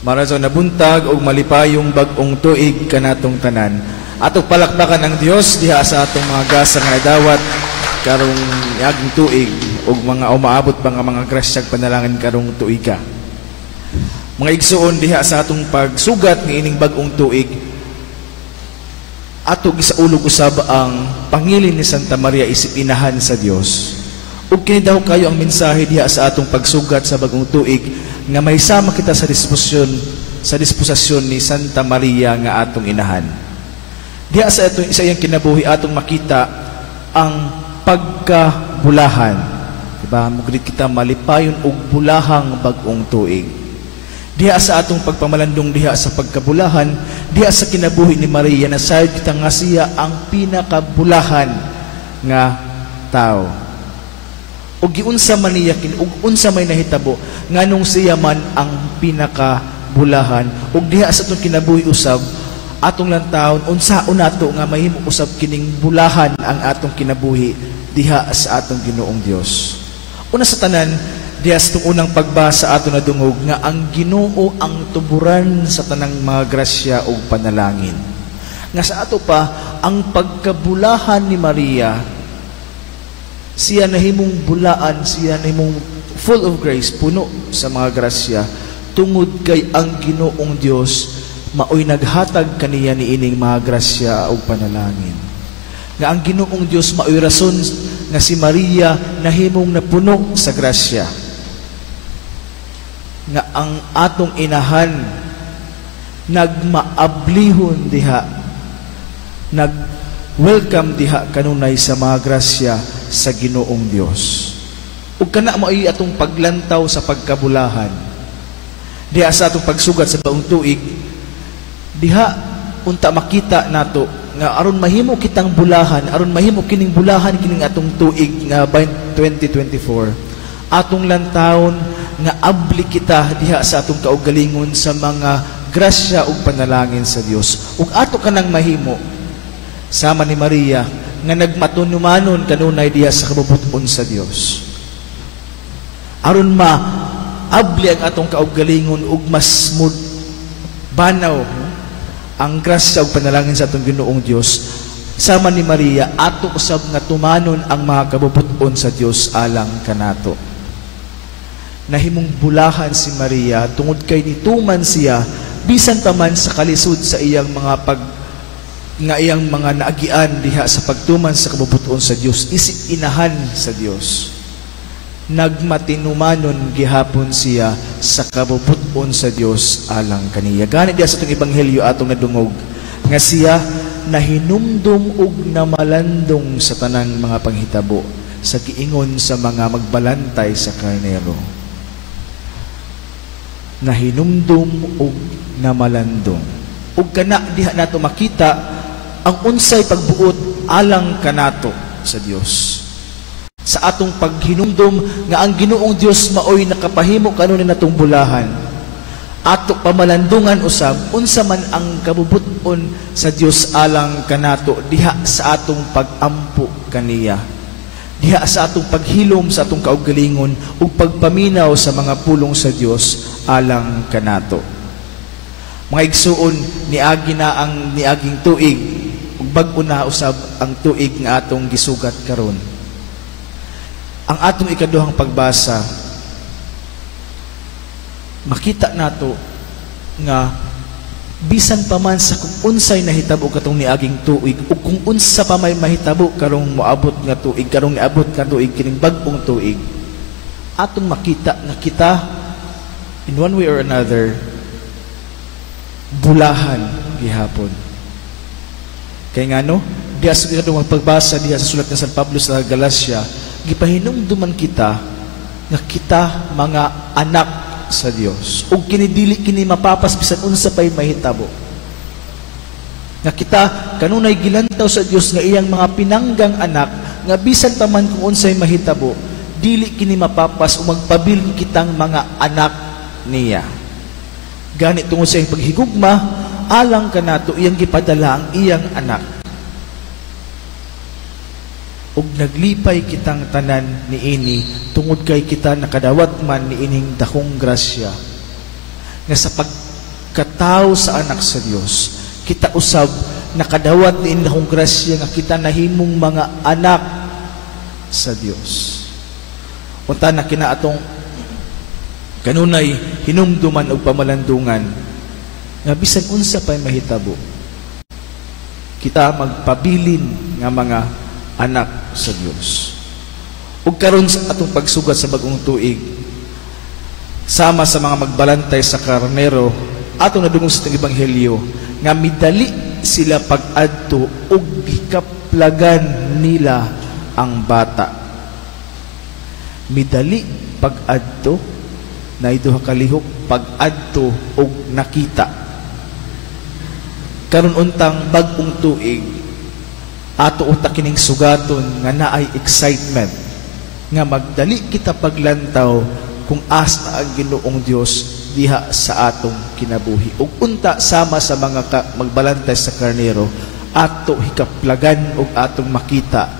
Marason nabuntag og malipayong bag-ong tuig kanatong tanan. Atong palakpakan ang Dios diha sa atong mga gasa nga dawat karong niaging tuig og mga umaabot pa nga mga grasyag panalangin karong tuiga. Mga igsuon diha sa atong pagsugat ng ining bag-ong tuig, ato gisaulog usab ang pangilin ni Santa Maria isip inahan sa Dios. Ug kini daw kayo ang mensahe diha sa atong pagsugat sa bag-ong tuig nga may sama kita sa disposisyon ni Santa Maria nga atong inahan. Diha sa atong isa iyang kinabuhi atong makita ang pagkabulahan. Diba? Mugrid kita malipayon og bulahang bag-ong tuig. Diha sa atong pagpamalandong diha sa pagkabulahan, diha sa kinabuhi ni Maria na sayod kita nga siya ang pinakabulahan nga tao. O giunsa man niya ug unsa may nahitabo nganong siya man ang pinakabulahan. Ug diha sa atong kinabuhi usab atong lantawon unsaon nato nga mahimo usab kining bulahan ang atong kinabuhi diha sa atong Ginoong Dios. Una sa tanan, diha sa itong unang pagbasa ato na dungog nga ang Ginoo ang tuburan sa tanang mga grasya o panalangin. Nga sa ato pa, ang pagkabulahan ni Maria, siya nahimong bulaan, siya nahimong full of grace, puno sa mga grasya, tungod kay ang Ginoong Dios maoy naghatag kaniya ni ining mga grasya o panalangin. Nga ang Ginoong Dios maoy rason nga si Maria nahimong napuno sa grasya. Nga ang atong inahan nagmaablihon diha, nag-welcome diha kanunay sa mga grasya sa Ginoong Dios. Ug kana maoy atong paglantaw sa pagkabulahan. Diha sa atong pagsugat sa baong tuig, diha unta makita nato nga aron mahimo kitang bulahan, aron mahimo kining bulahan kining atong tuig nga 2024. Atong lantawon nga abli kita diha sa atong kaugalingon sa mga grasya ug panalangin sa Dios. Ug ato kanang mahimo sama ni Maria nga nagmatunumanon kanunay diha sa kabubuton sa Dios. Aron abli ang atong kaugalingon ug mas banaw ang grasya ug panalangin sa atong Ginoong Dios, sama ni Maria ato usab nga tumanon ang mga kabubuton sa Dios alang kanato. Nahimong bulahan si Maria tungod kay nituman siya bisan pa man sa kalisod sa iyang iyang mga naagian diha sa pagtuman sa kabubuton sa Dios, isip inahan sa Dios. Nagmatinumanon gihapon siya sa kabubuton sa Dios alang kaniya. Gani diha sa itong ebanghelyo atong nadungog nga siya nahinumdum ug namalandong sa tanang mga panghitabo sa giingon sa mga magbalantay sa karnero. Nahinumdum ug namalandong. Ug kana diha nato makita ang unsay pagbuot alang kanato sa Dios. Sa atong paghinumdum nga ang Ginoong Dios maoy nakapahimo kanunay natong bulahan, ato pamalandungan usab unsa man ang kabubuton sa Dios alang kanato diha sa atong pagampo kaniya, diha sa atong paghilom sa atong kaugalingon ug pagpaminaw sa mga pulong sa Dios alang kanato. Mga igsuon, niagi na ang niaging tuig ug bag-o na usab ang tuig nga atong gisugat karon. Ang atong ikaduhang pagbasa, makita nato nga bisan pa man sa kung unsay nahitabo katong niaging tuig o kung unsa pa may mahitabo karong moabot nga tuig, karong niabot nga tuig kining bag-ong tuig, atong makita nga kita in one way or another bulahan gihapon. Kay ngano diha sa ikaduhang pagbasa diha sa sulat ni San Pablo sa Galacia, gipahinumduman kita nga kita mga anak sa Dios ug kinidili kini mapapas bisan unsa pay mahitabo. Nga kita kanunay gilantaw sa Dios nga iyang mga pinanggang anak nga bisan pa man kung unsay mahitabo dili kini mapapas ug magpabilin kitang mga anak niya. Gani tungod sa iyang paghigugma alang kanato iyang gipadala ang iyang anak. Ug naglipay kitang tanan niini tungod kay kita nakadawat man niining dakong grasya nga sa pagkatao sa anak sa Dios, kita usab nakadawat ni indahong grasya nga kita nahimong mga anak sa Dios. Unta na kina atong kanunay hinumduman og pamalandungan nga bisan unsa pay mahitabo, kita magpabilin nga mga anak sa Dios. Ug karon sa atong pagsugat sa bagong tuig, sama sa mga magbalantay sa karnero, atong nadungog sa ebanghelyo nga midali sila pag-adto ug gikaplagan nila ang bata. Midali pag-adto na iduha kalihok pag-adto ug nakita. Karon untang bag-ong tuig, ato uta kining sugaton nga naay excitement nga magdali kita paglantaw kung asa ang Ginoong Dios diha sa atong kinabuhi. Ug unta sama sa mga magbalantay sa karnero, ato hikaplagan ug atong makita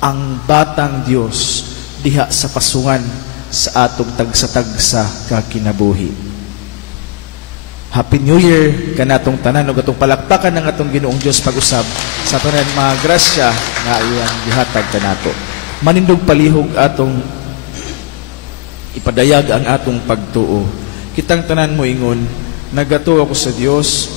ang batang Dios diha sa pasungan sa atong tagsa-tagsa ka kinabuhi. Happy New Year kanatong tanan ug atong palakpakan ng atong Ginoong Dios pag-usab sa tanan mga grasya nga iyang gihatag kanato. Manindog palihog atong ipadayag ang atong pagtuo. Kitang tanan mo ingon, nagato ako sa Dios